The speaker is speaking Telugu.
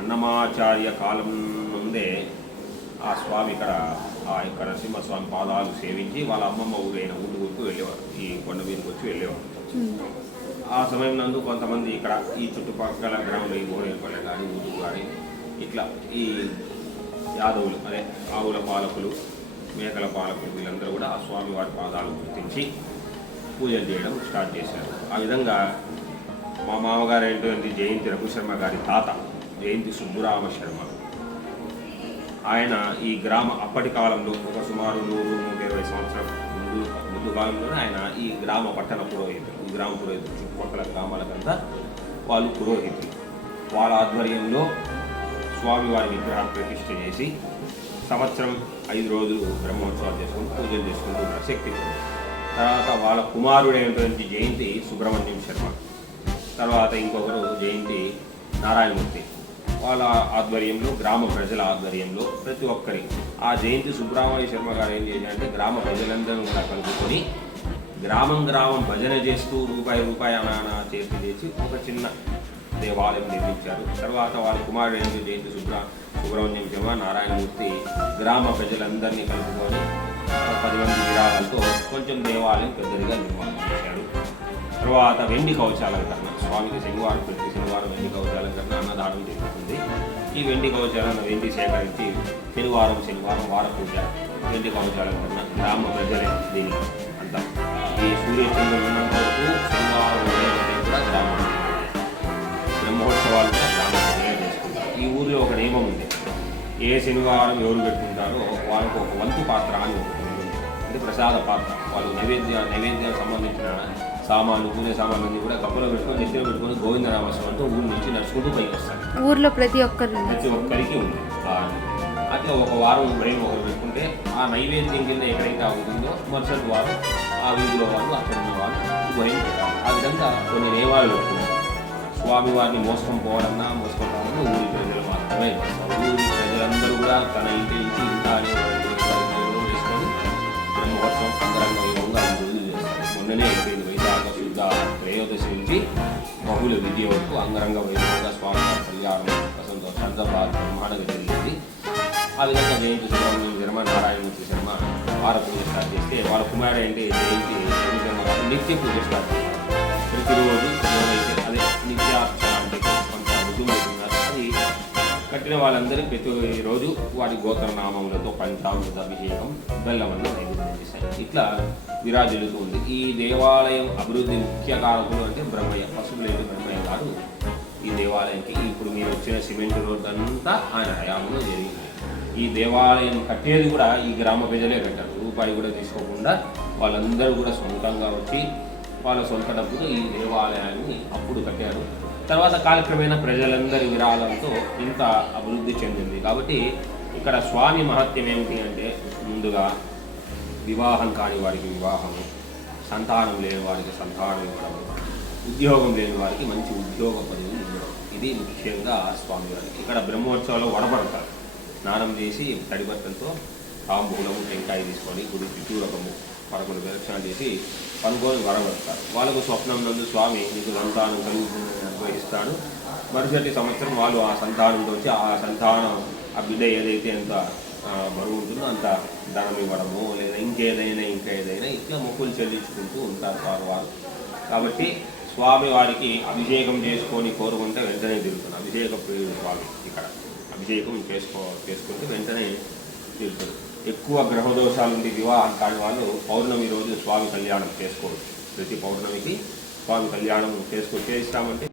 అన్నమాచార్య కాలం నుండే ఆ స్వామి ఇక్కడ నరసింహస్వామి పాదాలు సేవించి వాళ్ళ అమ్మమ్మ ఊరైన ఊళ్ళూరుకు వెళ్ళేవారు. ఈ కొండ మీదకి వచ్చి వెళ్ళేవారు. ఆ సమయం నందు కొంతమంది ఇక్కడ ఈ చుట్టుపక్కల గ్రామంలో ఈ గోరేపల్లె కానీ ఊరు కానీ ఇట్లా ఈ యాదవులు అదే ఆవుల పాలకులు మేకల పాలకులు వీళ్ళందరూ కూడా ఆ స్వామి వారి పాదాలు గుర్తించి పూజలు చేయడం స్టార్ట్ చేశారు. ఆ విధంగా మా మామగారు ఏంటంటే జయంతి రఘుశర్మ గారి తాత జయంతి సుబ్బురామ శర్మ, ఆయన ఈ గ్రామ అప్పటి కాలంలో ఒక సుమారు 100-120 సంవత్సరం ముందు కాలంలోనే ఆయన ఈ గ్రామ పట్టణ పురోహితులు, ఈ గ్రామ పురోహితులు చుట్టుపక్కల గ్రామాలకంతా వాళ్ళు పురోహితులు. వాళ్ళ ఆధ్వర్యంలో స్వామివారి విగ్రహాన్ని ప్రతిష్ఠ చేసి సంవత్సరం 5 రోజులు బ్రహ్మోత్సవాలు చేసుకుంటూ పూజలు చేసుకుంటూ ఉంటారు శక్తి. తర్వాత వాళ్ళ కుమారుడైనటువంటి జయంతి సుబ్రహ్మణ్యం శర్మ, తర్వాత ఇంకొకరు జయంతి నారాయణమూర్తి. వాళ్ళ ఆధ్వర్యంలో గ్రామ ప్రజల ఆధ్వర్యంలో ప్రతి ఒక్కరి ఆ జయంతి సుబ్రహ్మణ్య శర్మ గారు ఏం చేశారంటే గ్రామ ప్రజలందరూ కూడా కలుపుకొని గ్రామం భజన చేస్తూ రూపాయి అనానా చేసి ఒక చిన్న దేవాలయం నిర్మించారు. తర్వాత వాళ్ళ కుమారుడు జయంతి సుబ్రహ్మణ్యం శర్మ నారాయణమూర్తి గ్రామ ప్రజలందరినీ కలుపుకొని 10 మంది విరాళాలతో కొంచెం దేవాలయం పెద్దదిగా నిర్మాణం చేశారు. తర్వాత వెండి కవచాలంకరణ, స్వామికి ప్రతి శనివారం వెండి కవచాలంకరణ అన్నదానం జరుగుతుంది. ఈ వెండి కవచాలను వెండి సేకరించి శనివారం వార పూజ వెండి కవచాలంకరణ గ్రామ ప్రజలే దీని అంతా. ఈ సూర్యచంద్రుడు ఉన్నంత వరకు శనివారం కూడా గ్రామం బ్రహ్మోత్సవాలు కూడా గ్రామ ప్రజలే చేసుకుంటారు. ఈ ఊరిలో ఒక నియమం ఉంది, ఏ శనివారం ఎవరు పెట్టుకుంటారో వాళ్ళకు ఒక వంతు పాత్ర అని ఒకటి ఉంటుంది. అంటే ప్రసాద పాత్ర. వాళ్ళు నైవేద్యానికి సంబంధించిన సామాన్లు పూజ సామాన్లు కూడా కప్పలో పెట్టుకొని నెత్తిలో పెట్టుకొని గోవిందనామస్వామితో ఊరి నుంచి నడుచుకుంటూ పైకి వస్తారు. ఊర్లో ప్రతి ఒక్కరికి ఉంది. అట్లా ఒక వారం బ్రెయిన్ ఒకరు పెట్టుకుంటే ఆ నైవేద్యం కింద ఎక్కడైతే అవుతుందో మరుసటి వారం ఆ వీధిలో వాళ్ళు అక్కడ ఉన్న వాళ్ళు బ్రెయిన్ పెట్టాలి. ఆ విధంగా కొన్ని నియమాలు పెట్టుకున్నారు. స్వామివారిని మోసుకొని పోవాలన్నా మోసుకొని రావాలన్నా ఊరి ప్రజలు మాత్రమే వస్తారు. ఊరి ప్రజలందరూ కూడా తన ఇంటి నుంచి ఇంత అనే తీసుకొని బ్రహ్మోత్సవం అంగరంగ వైభవంగా 5 రోజులు చేస్తారు. మొన్ననే అయిపోయింది. వైశాఖ శుద్ధ త్రయోదశి నుంచి బహుళ విద్య వరకు అంగరంగ వైభవంగా స్వామివారి కళ్యాణం సందర్భాలు బ్రహ్మాండంగా జరిగింది. ఆ విధంగా జయంతి సుబ్రహ్మణ్యం శర్మ నారాయణమూర్తి శర్మ వార పూజ స్టార్ట్ చేస్తే వాళ్ళ కుమారుడు అంటే జయంతి శర్మ గారు నిత్య పూజ స్టార్ట్ చేస్తారు. ప్రతిరోజు ఏదైతే అదే నిత్యార్చన అంటే కొంత రుజువు అవుతున్నారు. అది కట్టిన వాళ్ళందరూ ప్రతిరోజు వారి గోత్రనామములతో పంచామృత అభిషేకం బెల్లవన్న నైవేద్యం చేశారు. ఇట్లా విరాజిల్లుతూ ఉంది. ఈ దేవాలయం అభివృద్ధి ముఖ్య కారకులు అంటే బ్రహ్మయ్య, పసుపులేటి బ్రహ్మయ్య గారు ఈ దేవాలయానికి ఇప్పుడు మీరు వచ్చిన సిమెంట్ రోడ్ అంతా ఆయన హయాంలో జరిగింది. ఈ దేవాలయం కట్టేది కూడా ఈ గ్రామ ప్రజలే కట్టారు. రూపాయి కూడా తీసుకోకుండా వాళ్ళందరూ కూడా సొంతంగా వచ్చి వాళ్ళ సొంత డబ్బుతో ఈ దేవాలయాన్ని అప్పుడు కట్టారు. తర్వాత కాలక్రమేణా ప్రజలందరి విరాళంతో ఇంత అభివృద్ధి చెందింది. కాబట్టి ఇక్కడ స్వామి మహత్యం ఏమిటి అంటే ముందుగా వివాహం కాని వారికి వివాహము, సంతానం లేని వారికి సంతానం ఇవ్వడం, ఉద్యోగం లేని వారికి మంచి ఉద్యోగ పదవులు ఇవ్వడం, ఇది ముఖ్యంగా స్వామివారికి. ఇక్కడ బ్రహ్మోత్సవాలు వడబడతారు. స్నానం చేసి తడి బట్టలతో తాంబూలము టెంకాయ తీసుకొని గుడి చుట్టూరకము 11 ప్రదక్షిణాలు చేసి పనుకొని వడబడతారు. వాళ్ళకు స్వప్నం నందు స్వామి నీకు సంతానం కలుగుతుందని అనుగ్రహిస్తాడు. మరుసటి సంవత్సరం వాళ్ళు ఆ సంతానంతో వచ్చి ఆ సంతానం ఆ బిడ్డ ఏదైతే ఎంత బరువు ఉంటుందో అంత ధనం ఇవ్వడము లేదా ఇంకేదైనా ఇట్లా మొక్కులు చెల్లించుకుంటూ ఉంటారు వారు. కాబట్టి స్వామి వారికి అభిషేకం చేసుకొని కోరుకుంటే వెంటనే తిరుగుతుంది. అభిషేక ప్రియుడు స్వామి. ఇక్కడ అభిషేకం చేసుకుంటే వెంటనే తిరుగుతుంది. ఎక్కువ గ్రహదోషాలు ఉండి వివాహం కాని వాళ్ళు పౌర్ణమి రోజు స్వామి కళ్యాణం చేసుకోవచ్చు. ప్రతి పౌర్ణమికి స్వామి కళ్యాణం చేయిస్తామంటే